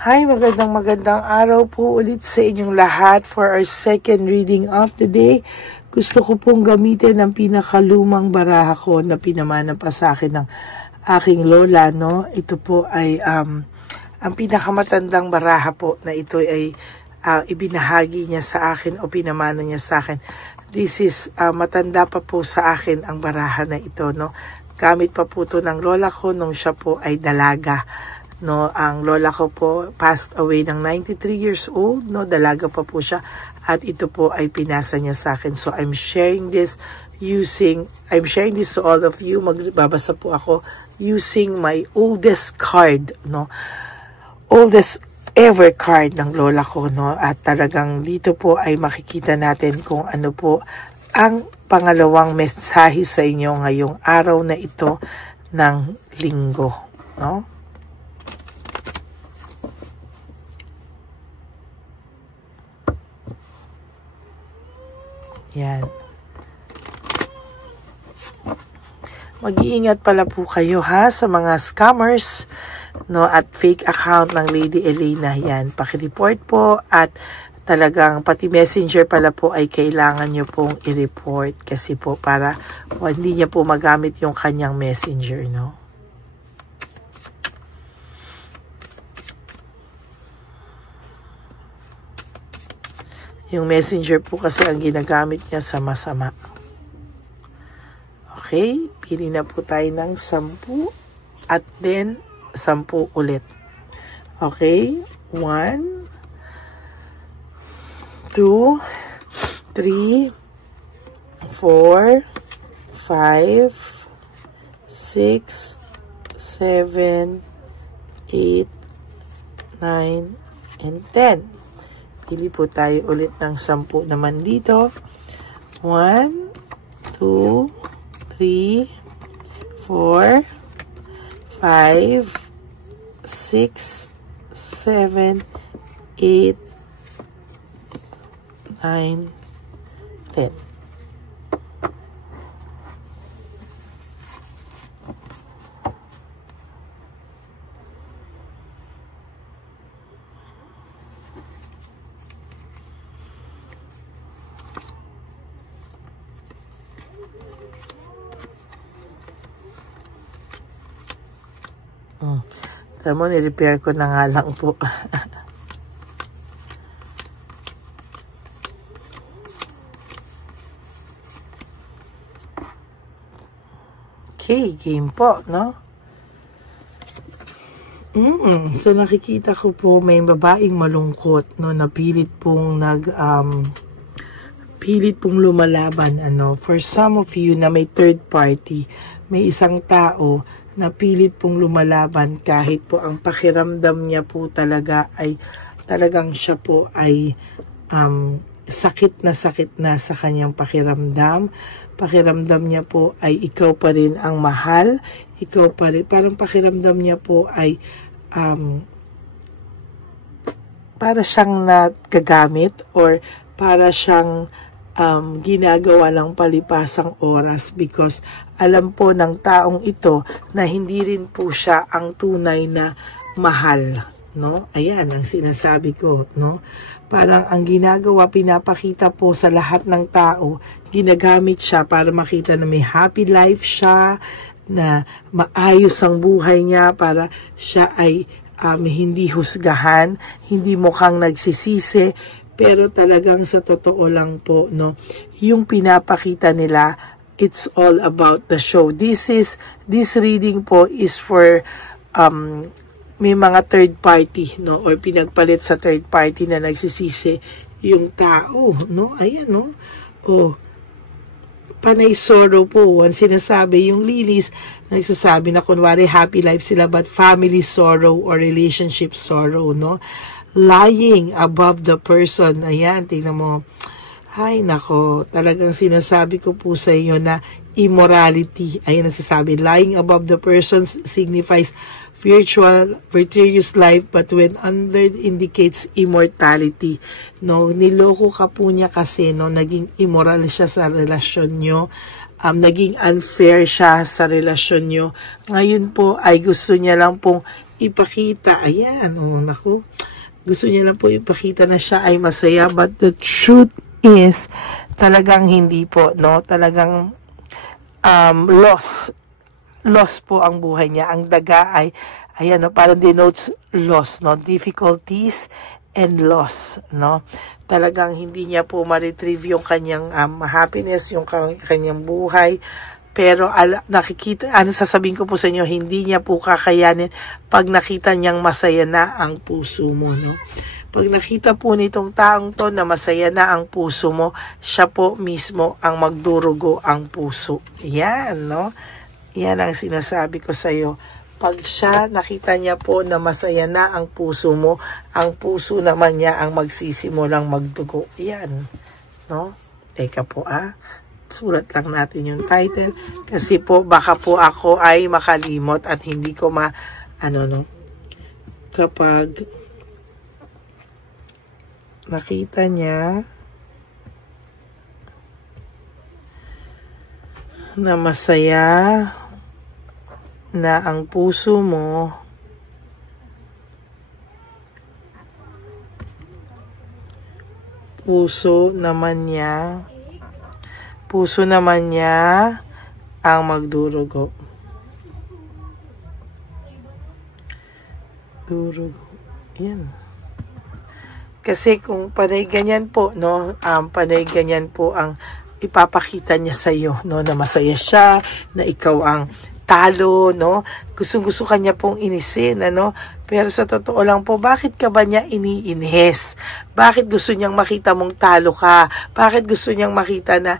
Hi, magandang araw po ulit sa inyong lahat for our second reading of the day. Gusto ko pong gamitin ang pinakalumang baraha ko na pinamana pa sa akin ng aking lola, no? Ito po ay ang pinakamatandang baraha po na ito ay ibinahagi niya sa akin o pinamana niya sa akin. This is matanda pa po sa akin ang baraha na ito, no? Gamit pa po ito ng lola ko nung siya po ay dalaga. No, ang lola ko po passed away ng 93 years old, no, dalaga pa po siya at ito po ay pinasa niya sa akin. So I'm sharing this to all of you. Magbabasa po ako using my oldest card, no. Oldest ever card ng lola ko, no. At talagang dito po ay makikita natin kung ano po ang pangalawang mensahe sa inyo ngayong araw na ito ng linggo, no. Yan. Mag-iingat pala po kayo ha sa mga scammers, no, at fake account ng Lady Elena. Yan, paki-report po at talagang pati messenger pala po ay kailangan nyo pong i-report kasi po para hindi niya po magamit yung kanyang messenger, no. Yung messenger po kasi ang ginagamit niya sa masama. Okay, pili na po tayo ng 10 at then 10 ulit. Okay, 1, 2, 3, 4, 5, 6, 7, 8, 9, and 10. Pili po tayo ulit ng 10 naman dito. 1, 2, 3, 4, 5, 6, 7, 8, 9, 10. Tama mo, ni-repair ko na nga lang po. Okay, game po, no? So nakikita ko po may babaeng malungkot, no, na pilit pong lumalaban, ano. For some of you na may third party, may isang tao na pilit pong lumalaban kahit po ang pakiramdam niya po talaga ay talagang siya po ay sakit na sa kanyang pakiramdam. Pakiramdam niya po ay ikaw pa rin ang mahal, ikaw pa rin, parang pakiramdam niya po ay para siyang nagagamit or para siyang ginagawa lang palipasang oras because alam po ng taong ito na hindi rin po siya ang tunay na mahal, no? Ayan ang sinasabi ko, no? Parang ang ginagawa, pinapakita po sa lahat ng tao, ginagamit siya para makita na may happy life siya, na maayos ang buhay niya, para siya ay hindi husgahan, hindi mukhang nagsisisi. Pero talagang sa totoo lang po, no, yung pinapakita nila, it's all about the show. This reading po is for may mga third party, no, or pinagpalit sa third party na nagsisisi yung tao, no. Ayan, no. Oh, panay sorrow po. Once sinasabi yung lilies, nagsasabi na kunwari happy life sila but family sorrow or relationship sorrow, no. Lying above the person. Ayan, tingnan mo. Ay, nako. Talagang sinasabi ko po sa inyo na immorality. Ayan, nasasabi. Lying above the person signifies virtuous life, but when under indicates immortality. No, niloko ka po niya kasi, no, naging immoral siya sa relasyon nyo. Naging unfair siya sa relasyon nyo. Ngayon po ay gusto niya lang pong ipakita. Ayan, oh, naku. Gusto niya lang po ipakita na siya ay masaya. But the truth is, talagang hindi po, no? Talagang loss po ang buhay niya. Ang daga ay, ayan, no? Parang denotes loss, no? Difficulties and loss, no? Talagang hindi niya po ma-retrieve yung kanyang happiness, yung kanyang buhay. Pero nakikita, sasabihin ko po sa inyo, hindi niya po kakayanin pag nakita niyang masaya na ang puso mo, no? Pag nakita po nitong taong to na masaya na ang puso mo, siya po mismo ang magdurugo ang puso. Yan, no? Yan ang sinasabi ko sa iyo. Pag siya, nakita niya po na masaya na ang puso mo, ang puso naman niya ang magsisimulang magdugo. Yan, no? Teka po, sulat lang natin yung title kasi po baka po ako ay makalimot at hindi ko kapag nakita niya na masaya na ang puso mo, puso naman niya ang magdurugo. Durugo. Yan. Kasi kung panay ganyan po, no, panay ganyan po ang ipapakita niya sa iyo, no, na masaya siya, na ikaw ang talo, no? Gusto kanya pong inisin, ano? Pero sa totoo lang po, bakit ka ba niya iniinhes? Bakit gusto niyang makita mong talo ka? Bakit gusto niyang makita niya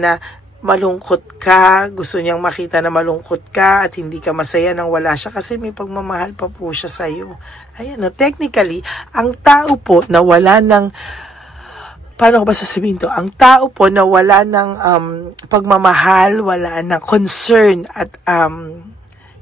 na malungkot ka? Gusto niyang makita na malungkot ka at hindi ka masaya nang wala siya kasi may pagmamahal pa po siya sa iyo. Ayan, no? Technically, ang tao po na wala ng paano ko ba sasabihin to? Ang tao po na wala ng pagmamahal, wala ng concern at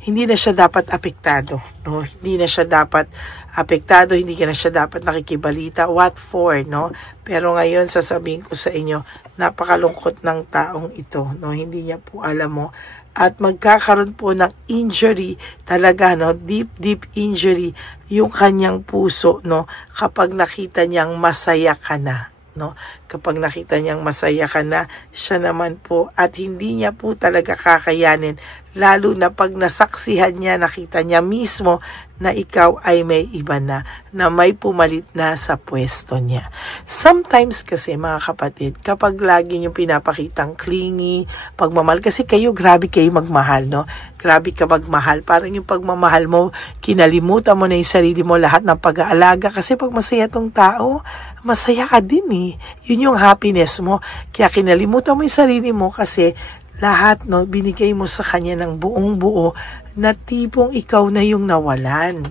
hindi na siya dapat apektado. No? Hindi na siya dapat apektado, hindi na siya dapat nakikibalita. What for? No? Pero ngayon sasabihin ko sa inyo, napakalungkot ng taong ito. No? Hindi niya po alam mo. At magkakaroon po ng injury talaga, no? Deep injury yung kanyang puso, no? Kapag nakita niyang masaya ka na. No? Kapag nakita niyang masaya ka na, siya naman po at hindi niya po talaga kakayanin, lalo na pag nasaksihan niya, nakita niya mismo na ikaw ay may iba na may pumalit na sa pwesto niya. Sometimes kasi mga kapatid, kapag lagi niyo pinapakitang clingy, pagmamahal, kasi kayo, grabe kayo magmahal, no? Grabe ka magmahal. Parang yung pagmamahal mo, kinalimutan mo na yung sarili mo, lahat ng pag-aalaga. Kasi pag masaya tong tao, masaya ka din eh. Yun yung happiness mo. Kaya kinalimutan mo yung sarili mo kasi lahat, no, binigay mo sa kanya ng buong buo na tipong ikaw na yung nawalan.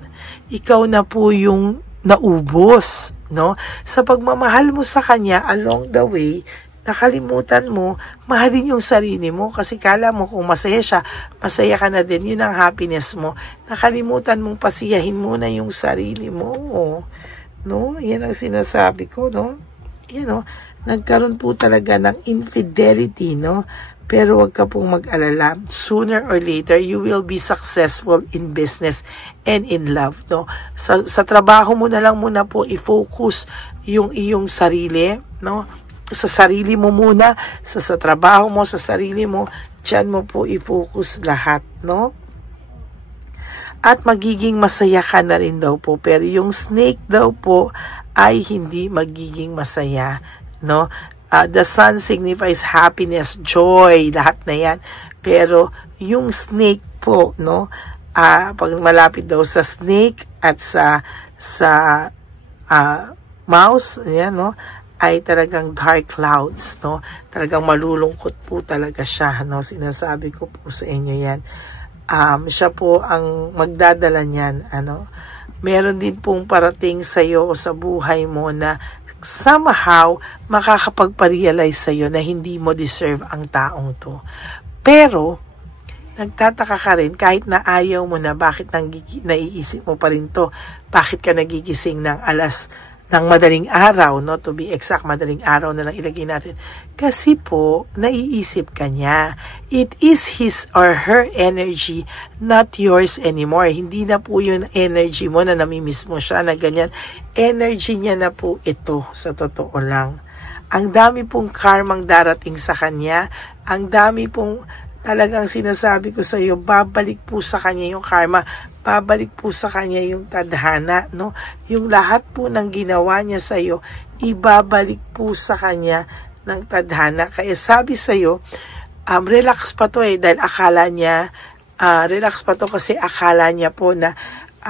Ikaw na po yung naubos, no? Sa pagmamahal mo sa kanya along the way, nakalimutan mo, mahalin yung sarili mo kasi kala mo kung masaya siya, masaya ka na din. Yun ang happiness mo. Nakalimutan mong pasiyahin muna yung sarili mo. No? Yan ang sinasabi ko, no? Yan, no? Nagkaroon po talaga ng infidelity, no? Pero wag ka pong mag-alala. Sooner or later, you will be successful in business and in love, no? Sa trabaho mo na lang muna po i-focus yung iyong sarili, no? Sa sarili mo muna, sa trabaho mo, sa sarili mo, diyan mo po i-focus lahat, no? At magiging masaya ka na rin daw po. Pero yung snake daw po ay hindi magiging masaya, no? The sun signifies happiness, joy, lahat na yan. Pero yung snake po, no? Pag malapit daw sa snake at sa mouse, yan, no? Ay talagang dark clouds, no? Talagang malulungkot po talaga siya, no? Sinasabi ko po sa inyo yan. Siya po ang magdadala niyan, ano? Meron din pong parating sa iyo o sa buhay mo na somehow makakapagpa-realize sa iyo na hindi mo deserve ang taong to. Pero nagtataka ka rin kahit na ayaw mo na, bakit naiisip mo pa rin to? Bakit ka nagigising ng alas ng madaling araw, no? To be exact, madaling araw na lang ilagay natin. Kasi po, naiisip ka niya. It is his or her energy, not yours anymore. Hindi na po yung energy mo na namimiss mo siya na ganyan. Energy niya na po ito, sa totoo lang. Ang dami pong karmang darating sa kanya. Ang dami pong talagang sinasabi ko sa iyo, babalik po sa kanya yung karma, babalik po sa kanya yung tadhana, no? Yung lahat po ng ginawa niya sa iyo, ibabalik po sa kanya ng tadhana. Kaya sabi sa iyo, relax pa to dahil akala niya, relax pa to kasi akala niya po na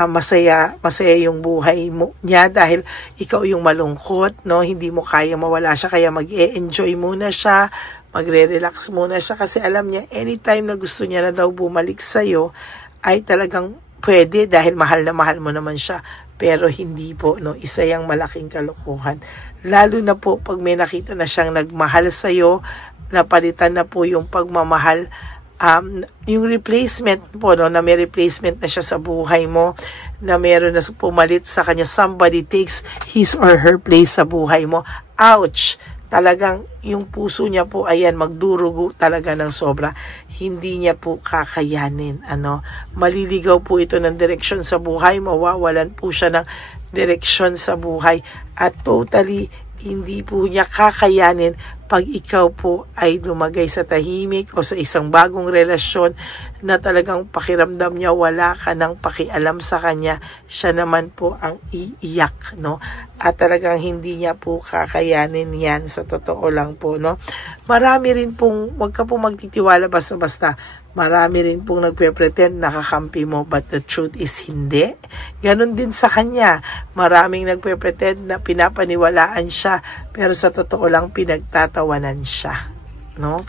masaya yung buhay mo niya dahil ikaw yung malungkot, no? Hindi mo kaya mawala siya, kaya mag-e-enjoy muna siya, magre-relax muna siya kasi alam niya anytime na gusto niya na daw bumalik sa'yo ay talagang pwede dahil mahal na mahal mo naman siya. Pero hindi po, no? Isa yung malaking kalokohan. Lalo na po pag may nakita na siyang nagmahal sa'yo, napalitan na po yung pagmamahal, yung replacement po, no? Na may replacement na siya sa buhay mo, na meron na pumalit sa kanya, somebody takes his or her place sa buhay mo. Ouch! Talagang yung puso niya po, ayan, magdurugo talaga ng sobra. Hindi niya po kakayanin. Maliligaw po ito ng direksyon sa buhay. Mawawalan po siya ng direksyon sa buhay. At totally, hindi po niya kakayanin pag ikaw po ay lumagay sa tahimik o sa isang bagong relasyon na talagang pakiramdam niya wala ka ng pakialam sa kanya, siya naman po ang iiyak, no? At talagang hindi niya po kakayanin yan, sa totoo lang po, no? Marami rin pong, wag ka pong magtitiwala basta-basta. Marami rin pong nagpe-pretend nakakampi mo, but the truth is hindi. Ganon din sa kanya. Maraming nagpe-pretend na pinapaniwalaan siya, pero sa totoo lang pinagtatawanan siya, no?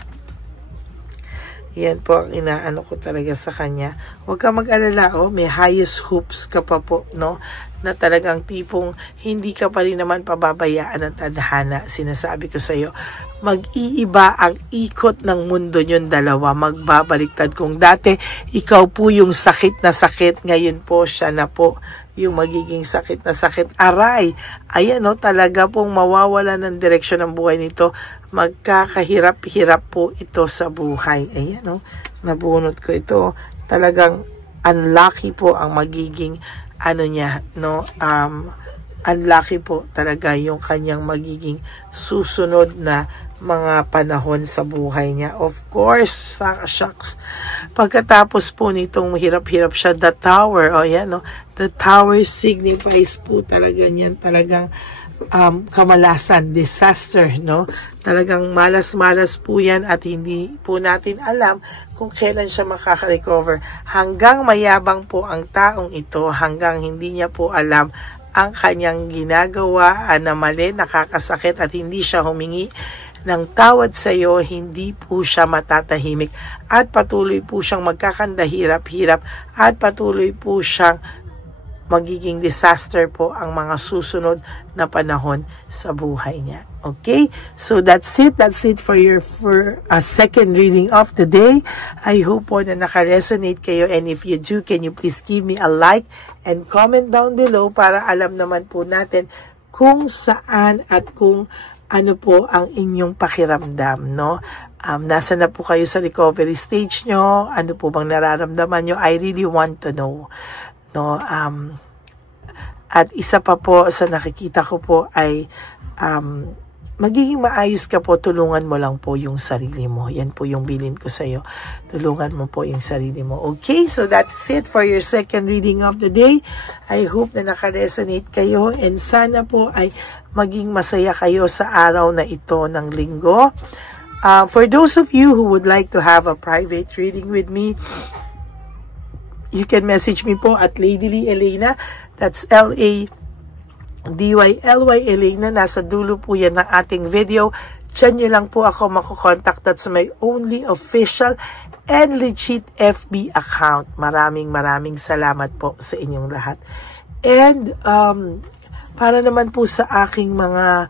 Yan po ang inaano ko talaga sa kanya. Huwag ka mag-alala, may highest hopes ka pa po, no? Na talagang tipong hindi ka pa rin naman pababayaan ng tadhana. Sinasabi ko sa iyo, mag-iiba ang ikot ng mundo niyong dalawa, magbabaliktad. Kung dati ikaw po yung sakit na sakit, ngayon po siya na po yung magiging sakit na sakit. Aray, ayan, no, talaga pong mawawala ng direksyon ng buhay nito. Magkakahirap-hirap po ito sa buhay. Ayan, no, nabunot ko ito. Talagang unlucky po ang magiging niya, no, unlucky po talaga yung kanyang magiging susunod na mga panahon sa buhay niya. Of course, shucks. Pagkatapos po nitong hirap-hirap siya, the tower, yan, no, the tower signifies po talaga niyan, talagang kamalasan, disaster, no? Talagang malas-malas po yan at hindi po natin alam kung kailan siya makaka-recover. Hanggang mayabang po ang taong ito, hanggang hindi niya po alam ang kanyang ginagawa na mali, nakakasakit at hindi siya humingi ng tawad sa iyo, hindi po siya matatahimik at patuloy po siyang magkakanda hirap-hirap at patuloy po siyang magiging disaster po ang mga susunod na panahon sa buhay niya. Okay? So that's it. That's it for your second reading of the day. I hope po na naka-resonate kayo, and if you do, can you please give me a like and comment down below para alam naman po natin kung saan at kung ano po ang inyong pakiramdam, no? Nasa na po kayo sa recovery stage nyo? Ano po bang nararamdaman nyo? I really want to know, no? At isa pa po sa nakikita ko po ay magiging maayos ka po, tulungan mo lang po yung sarili mo. Yan po yung bilin ko sa iyo. Tulungan mo po yung sarili mo. Okay, so that's it for your second reading of the day. I hope na naka-resonate kayo, and sana po ay maging masaya kayo sa araw na ito ng linggo. For those of you who would like to have a private reading with me, you can message me po at Lady Lee Elena. That's LADYLY Elena. Nasa dulo po yan ng ating video. Diyan nyo lang po ako makukontakt. That's my only official and legit FB account. Maraming salamat po sa inyong lahat. And Para naman po sa aking mga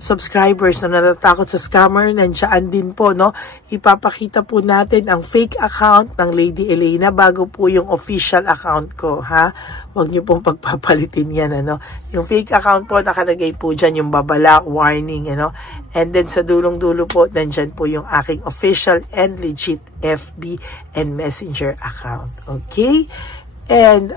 subscribers na natatakot sa scammer, nandiyan din po, no? Ipapakita po natin ang fake account ng Lady Elena bago po yung official account ko, ha? Huwag niyo pong pagpapalitin yan, ano? Yung fake account po, nakalagay po dyan yung babala, warning, ano? And then sa dulong-dulo po, nandyan po yung aking official and legit FB and Messenger account. Okay? And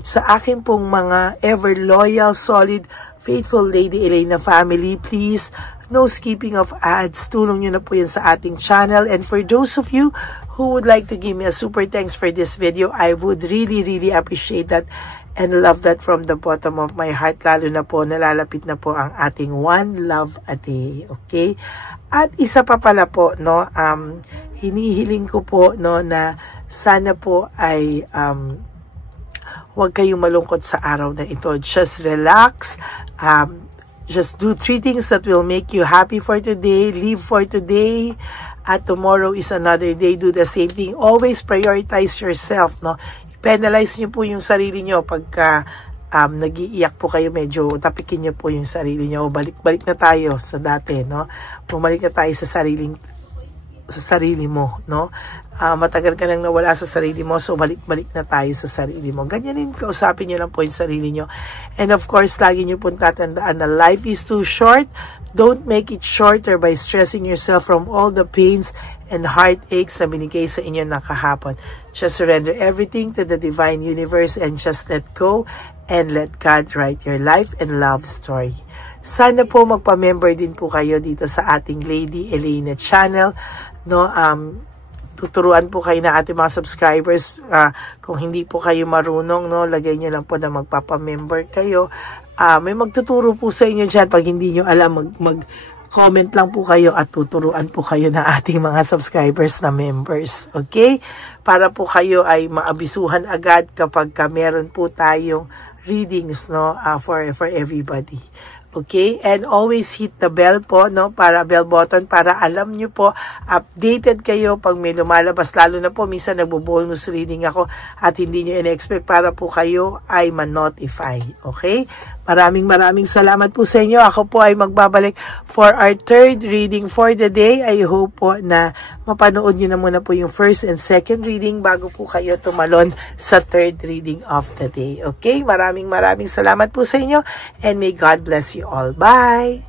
sa akin pong mga ever loyal, solid, faithful Lady Elena family, please, no skipping of ads. Tulong nyo na po yan sa ating channel. And for those of you who would like to give me a super thanks for this video, I would really, really appreciate that and love that from the bottom of my heart. Lalo na po, nalalapit na po ang ating one love a day. Okay? At isa pa pala po, no, hinihiling ko po, no, na sana po ay huwag kayong malungkot sa araw na ito. Just relax. Just do 3 things that will make you happy for today. Live for today. At tomorrow is another day. Do the same thing. Always prioritize yourself, no? Penalize nyo po yung sarili nyo pagka nag-iiyak po kayo, medyo tapikin nyo po yung sarili nyo. Balik na tayo sa dati, no? Bumalik na tayo sa sarili mo, no? Matagal ka nang nawala sa sarili mo, so balik-balik na tayo sa sarili mo. Ganyanin, kausapin nyo lang po yung sarili nyo. And of course, lagi nyo po tatandaan na life is too short. Don't make it shorter by stressing yourself from all the pains and heartaches na binigay sa inyo na kahapon. Just surrender everything to the divine universe and just let go and let God write your life and love story. Sana po magpa-member din po kayo dito sa ating Lady Elena channel, no? Tuturuan po kayo na ating mga subscribers. Kung hindi po kayo marunong, no, lagay nyo lang po na magpapa-member kayo. May magtuturo po sa inyo dyan. Pag hindi nyo alam, mag-comment lang po kayo at tuturuan po kayo na ating mga subscribers na members. Okay? Para po kayo ay maabisuhan agad kapag meron po tayong readings, no, for everybody. Okay? And always hit the bell po, no? Bell button para alam nyo po, updated kayo pag may lumalabas. Lalo na po, minsan nagbo-bonus reading ako at hindi nyo in-expect para po kayo ay ma-notify. Okay? Maraming salamat po sa inyo. Ako po ay magbabalik for our 3rd reading for the day. I hope po na mapanood nyo na muna po yung 1st and 2nd reading bago po kayo tumalon sa 3rd reading of the day. Okay? Maraming salamat po sa inyo and may God bless you all. Bye!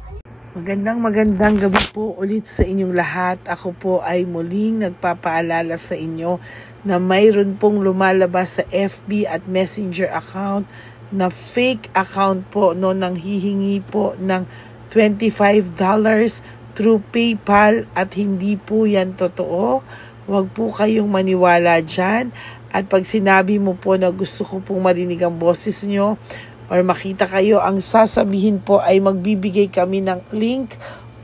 Magandang gabi po ulit sa inyong lahat. Ako po ay muling nagpapaalala sa inyo na mayroon pong lumalabas sa FB at Messenger account na fake account po, no, nang hihingi po ng $25 through PayPal at hindi po yan totoo. Huwag po kayong maniwala dyan. At pag sinabi mo po na gusto ko pong marinig ang boses nyo or makita kayo, ang sasabihin po ay magbibigay kami ng link.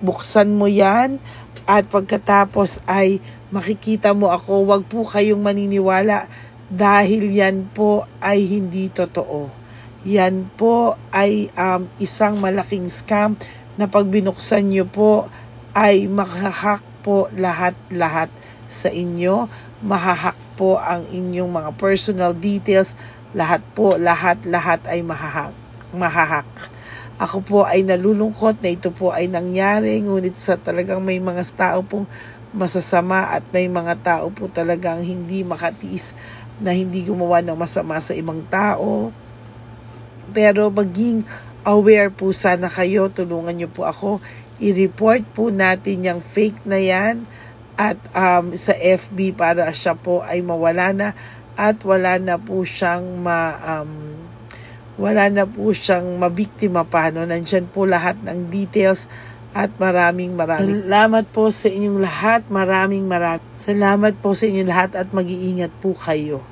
Buksan mo yan at pagkatapos ay makikita mo ako. Huwag po kayong maniniwala dahil yan po ay hindi totoo. Yan po ay isang malaking scam na pag binuksan nyo po ay mahahack po lahat sa inyo. Mahahack po ang inyong mga personal details. Lahat ay mahahack. Ako po ay nalulungkot na ito po ay nangyari. Ngunit sa talagang may mga tao pong masasama at may mga tao po talagang hindi makatiis na hindi gumawa ng masama sa ibang tao. Pero maging aware po sana kayo. Tulungan nyo po ako. I-report po natin yung fake na yan at sa FB para siya po ay mawala na at wala na po siyang mabiktima pa, no? Nandyan po lahat ng details at maraming salamat po sa inyong lahat. Maraming salamat po sa inyong lahat at mag-iingat po kayo.